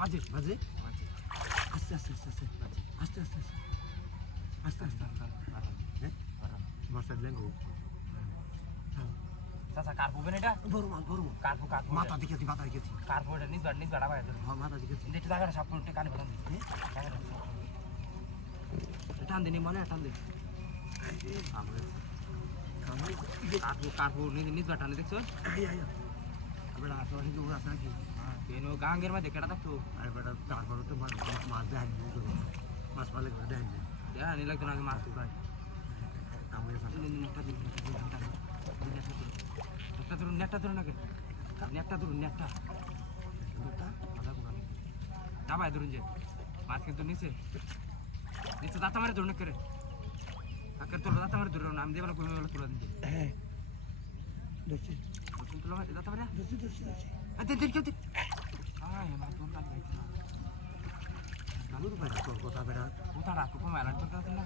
বাজে বাজে আস্তে আস্তে আস্তে আস্তে আস্তে আস্তে আস্তে আস্তে হ্যাঁ মাছটা লেঙ্গো চাচা কার্পু বেন এটা বড় মাছ কার্পু মাথা দিকে মাথা দিকে কার্পু এটা নিজ বাড়া ভাই হ্যাঁ মাথা দিকে দেখতে জায়গাটা সব করে কানে বাঁধান টান দিনি মনে টান দিন কার্পু নিজ বাড়া টানে দেখছো আমরা আসলে কি ওরা আছে নাকি কেন গাঙ্গের মধ্যে কেটা থাকতো আর বেটা তারপরে তো মাছ দেন মাছ পালে করে দেন দেখা নিয়ে লাগতো না আগে মাছ ভাই আমাদের নেটটা ধরুন নাকি নেটটা ধরুন নেটটা দাবায় ধরুন যে মাছ কিন্তু নিচে নিচে দাঁতা মারে ধরুন করে আকার তোলা দাঁতা মারে ধরুন আমি দেবেলা কোনো তুলে দিন হ্যাঁ দেখছি তুলা দাঁতা মারে দেখছি দেখ কেউ দেখ মাছ ধরুন কাজ যাইছে না আলুর ভাজা তোর কথা বেড়া কোথা রাখো কম এলান তোর কাছে না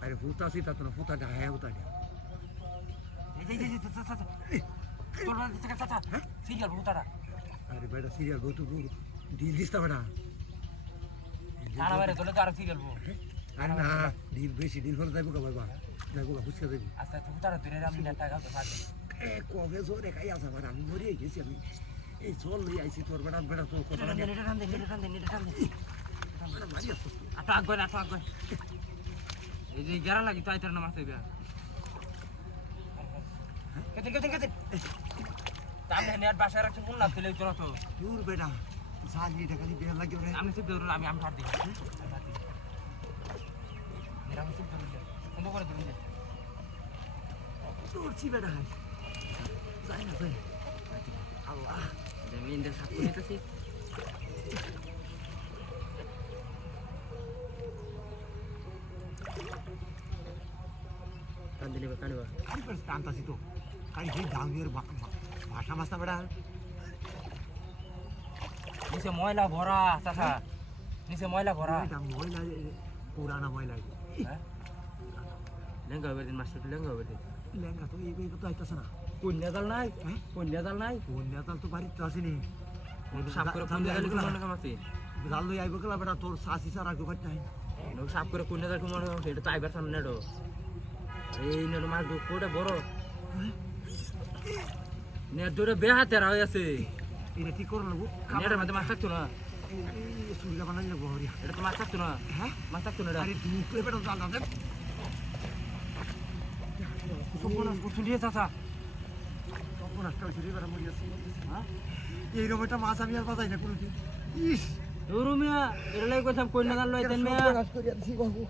আরে হুতা সীতা তো হুতা ডা হ্যাঁ হুতা ডা এই চাচা তোর বাড়ি থেকে চাচা সিরিয়াল ভূতারা আরে বেটা সিরিয়াল গো তুই ডিল দিস্তা বেটা তারা বাইরে চলে তো আর সিরিয়াল ভূ আরে না ডিল বেশি ডিল হলে যাইবো বাবা যাইবো ফুচকা যাইবো আচ্ছা ভূতারা দূরে আমি নেট টাকা তো পাচ্ছি এ কবে জোরে খাই আসা বেটা আমি মরিয়ে গেছি আমি এই চল লই আইছি তোর বেটা বেটা তোর কথা নেট টান দে মারি আসতো আটো আগ এই যে গেরা লাগি তো আইতার না মাছ হইবা কেতে তাহলে নেট বাসায় রাখছি কোন লাভ দিলে চলো তো দূর বেটা সাজি টাকা দি বেলা লাগে রে আমি সিদ্ধ ধরুন আমি ছাড় দিই আমি সিদ্ধ ধরুন বন্ধ করে ধরুন দূরছি বেটা যাই না যাই আল্লাহ জমিনদের সাথে নিতেছি কান্দিনি বা কানিবা কারি করে টানতাছি তো কারি সেই ডাঙ্গের ভাষা মাছটা বেটা নিচে ময়লা ভরা চাচা নিচে ময়লা ভরা এটা ময়লা পুরানা ময়লা হ্যাঁ লেঙ্গা হবে দিন মাস্টার লেঙ্গা হবে দিন লেঙ্গা তো এই তো আইতাছে না পুণ্যা জাল নাই পুণ্যা জাল নাই বন্যাতাল তো বাড়িতে আসেনি সাপ করে পুণ্যা জাল কি মনে কামাছি জাল লই আইব গেলা বেটা তোর শাসি সারা গোবার নাই সাপ করে পুণ্যা জাল কি মনে কামাছি এটা তো আইবার সামনে নেড়ো এই নেড়ো মাছ কোটা বড় নেট ধরে বে হাতে হয়ে আছে এটা কি করব লাগবো নেটের মধ্যে মাছ থাকতো না এই সুরিগা বানাই লাগবো হরিয়া এটা তো মাছ থাকতো না হ্যাঁ মাছ থাকতো না আরে দুপুরে বেটা জাল দাও সপনাস কুচুলিয়ে চাচা তখন একটা সুরি বেটা মরি আছে হ্যাঁ এই রকমটা মাছ আমি আর বাজাই না কোনোদিন ইস রুমিয়া এটা লাগে কইতাম কইনা জাল লইতেন মিয়া করি আছি বাবু